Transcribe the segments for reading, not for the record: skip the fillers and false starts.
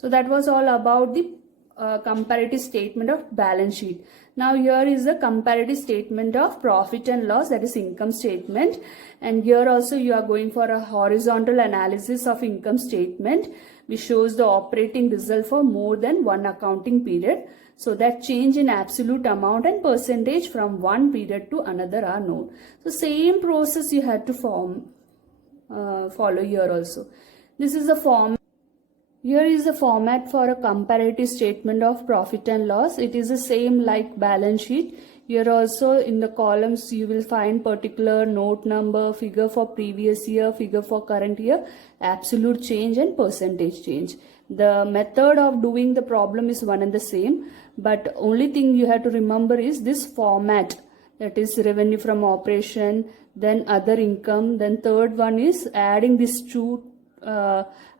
So that was all about the comparative statement of balance sheet. Now here is the comparative statement of profit and loss, that is income statement. And here also you are going for a horizontal analysis of income statement, which shows the operating result for more than one accounting period. So that change in absolute amount and percentage from one period to another are known. So same process you had to follow here also. This is the form. Here is the format for a comparative statement of profit and loss. It is the same like balance sheet. Here also in the columns you will find particular note number, figure for previous year, figure for current year, absolute change and percentage change. The method of doing the problem is one and the same, but only thing you have to remember is this format, that is revenue from operation, then other income, then third one is adding these two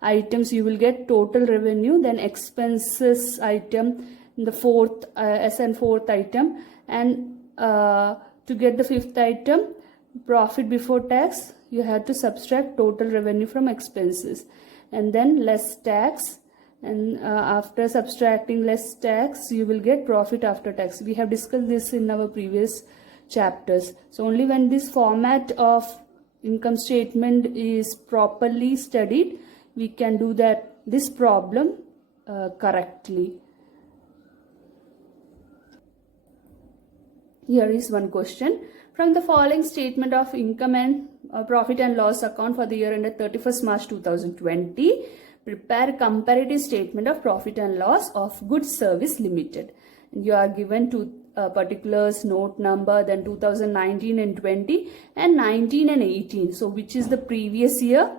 items, you will get total revenue, then expenses item, the fourth item, and to get the fifth item, profit before tax, you have to subtract total revenue from expenses, and then less tax, and after subtracting less tax you will get profit after tax. We have discussed this in our previous chapters. So only when this format of income statement is properly studied, we can do this problem correctly. Here is one question. From the following statement of income and profit and loss account for the year ended 31st March 2020, prepare comparative statement of profit and loss of Goods Service Limited. You are given to particulars, note number, then 2019 and 20, and 19 and 18. So which is the previous year?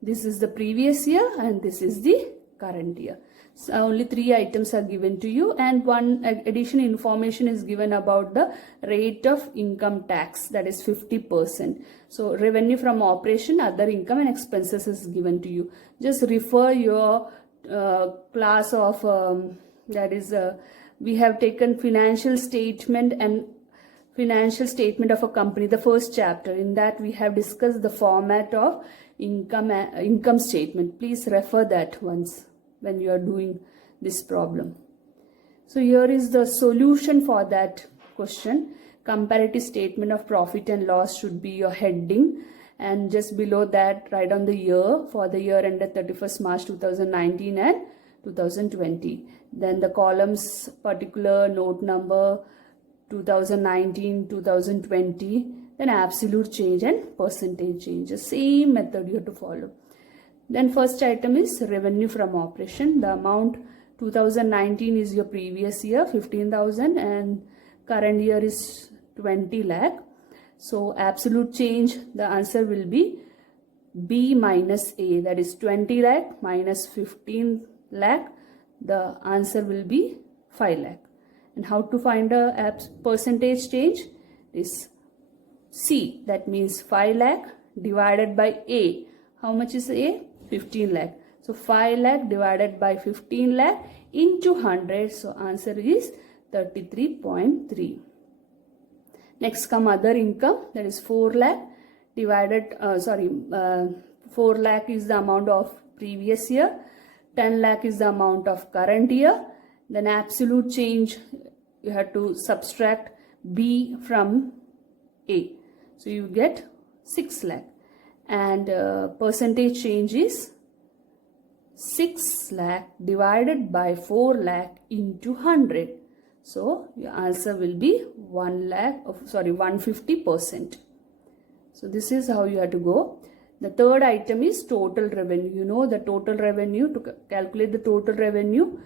This is the previous year and this is the current year. So only three items are given to you, and one additional information is given about the rate of income tax, that is 50%. So revenue from operation, other income and expenses is given to you. Just refer your class of we have taken financial statement and financial statement of a company, the first chapter. In that we have discussed the format of income statement. Please refer that once when you are doing this problem. So here is the solution for that question. Comparative statement of profit and loss should be your heading, and just below that write on the year for the year ended 31st March 2019 and 2020. Then the columns, particular, note number, 2019, 2020, then absolute change and percentage change. The same method you have to follow. Then first item is revenue from operation. The amount 2019 is your previous year, 15,000, and current year is 20 lakh. So absolute change, the answer will be B minus A, that is 20 lakh minus 15 lakh. The answer will be 5 lakh. And how to find a percentage change? Is C, that means 5 lakh divided by A. How much is A? 15 lakh. So 5 lakh divided by 15 lakh into 100. So answer is 33.3. Next come other income, that is 4 lakh divided, 4 lakh is the amount of previous year, 10 lakh is the amount of current year. Then absolute change, you have to subtract B from A. So you get 6 lakh. And percentage change is 6 lakh divided by 4 lakh into 100. So your answer will be 150%. So this is how you have to go. The third item is total revenue. You know the total revenue, to calculate the total revenue,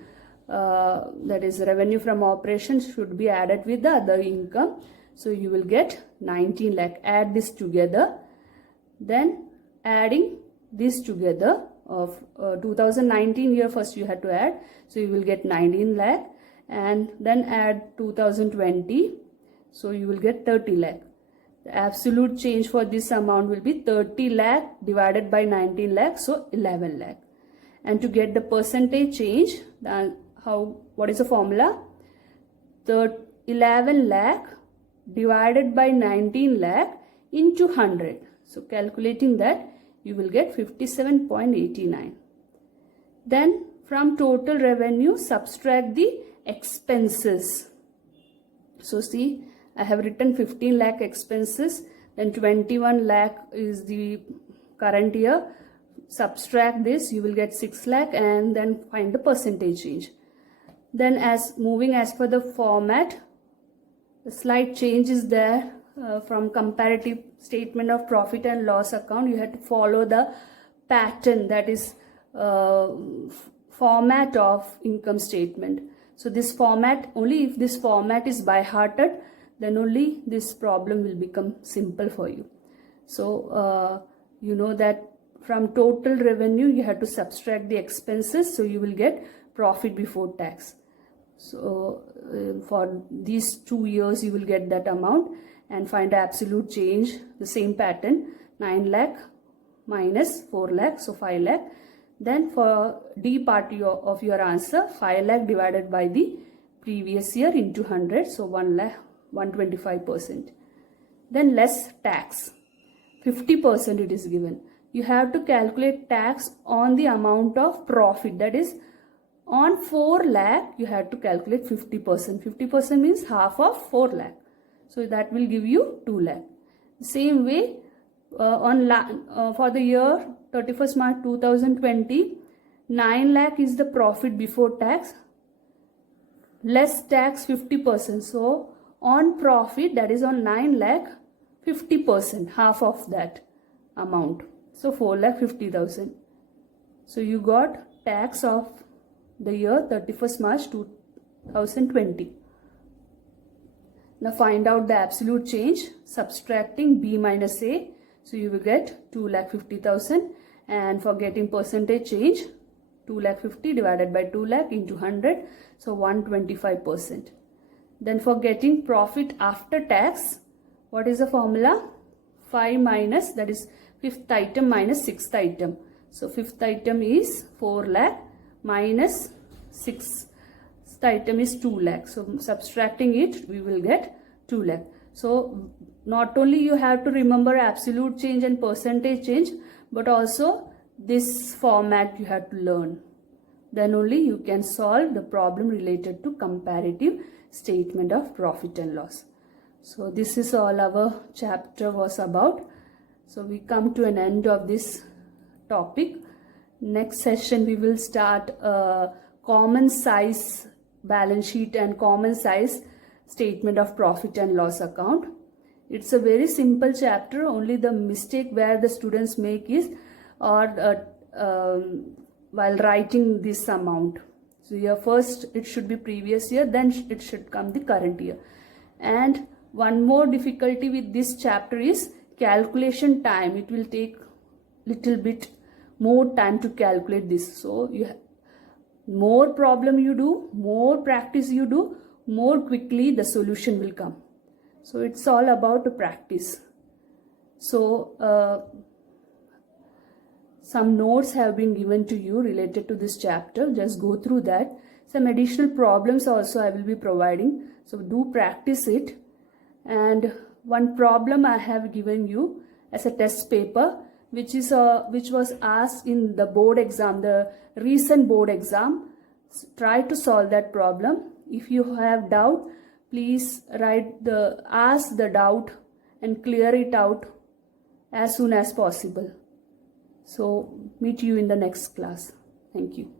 that is revenue from operations, should be added with the other income. So you will get 19 lakh. Add this together. Then adding this together of 2019 year, first you have to add. So you will get 19 lakh. And then add 2020, so you will get 30 lakh. The absolute change for this amount will be 30 lakh divided by 19 lakh, so 11 lakh. And to get the percentage change, what is the formula? The 11 lakh divided by 19 lakh into 100. So calculating that, you will get 57.89. Then from total revenue, subtract the expenses. So see, I have written 15 lakh expenses, then 21 lakh is the current year. Subtract this, you will get 6 lakh, and then find the percentage change. Then as per the format, the slight change is there. From comparative statement of profit and loss account, you have to follow the pattern, that is format of income statement. So this format, only if this format is by hearted, then only this problem will become simple for you. So you know that from total revenue you have to subtract the expenses, so you will get profit before tax. So for these 2 years you will get that amount, and find the absolute change, the same pattern, 9 lakh minus 4 lakh, so 5 lakh. Then for D part of your answer, 5 lakh divided by the previous year into 100, so 1 lakh, 125%. Then less tax, 50% it is given. You have to calculate tax on the amount of profit, that is on 4 lakh you have to calculate 50%. 50% means half of 4 lakh. So that will give you 2 lakh. Same way for the year 31st March 2020, 9 lakh is the profit before tax. Less tax 50%. So on profit, that is on 9 lakh, 50%, half of that amount. So 4 lakh 50,000. So you got tax of the year 31st March 2020. Now find out the absolute change, subtracting B minus A. So you will get 2,50,000, and for getting percentage change, 2,50,000 divided by 2 lakh into 100, so 125%. Then for getting profit after tax, what is the formula? 5 minus, that is 5th item minus 6th item. So 5th item is 4 lakh minus 6th item is 2 lakh. So subtracting it, we will get 2 lakh. So not only you have to remember absolute change and percentage change, but also this format you have to learn. Then only you can solve the problem related to comparative statement of profit and loss. So this is all our chapter was about. So we come to an end of this topic. Next session we will start a common size balance sheet and common size statement of profit and loss account. It's a very simple chapter. Only the mistake where the students make is while writing this amount. So here first it should be previous year, then it should come the current year. And one more difficulty with this chapter is calculation time. It will take little bit more time to calculate this. So more problem you do, more practice you do, more quickly the solution will come. So it's all about the practice. So some notes have been given to you related to this chapter. Just go through that. Some additional problems also I will be providing. So do practice it. And one problem I have given you as a test paper, which was asked in the board exam, the recent board exam. Try to solve that problem. If you have doubt, please ask the doubt and clear it out as soon as possible. So meet you in the next class. Thank you.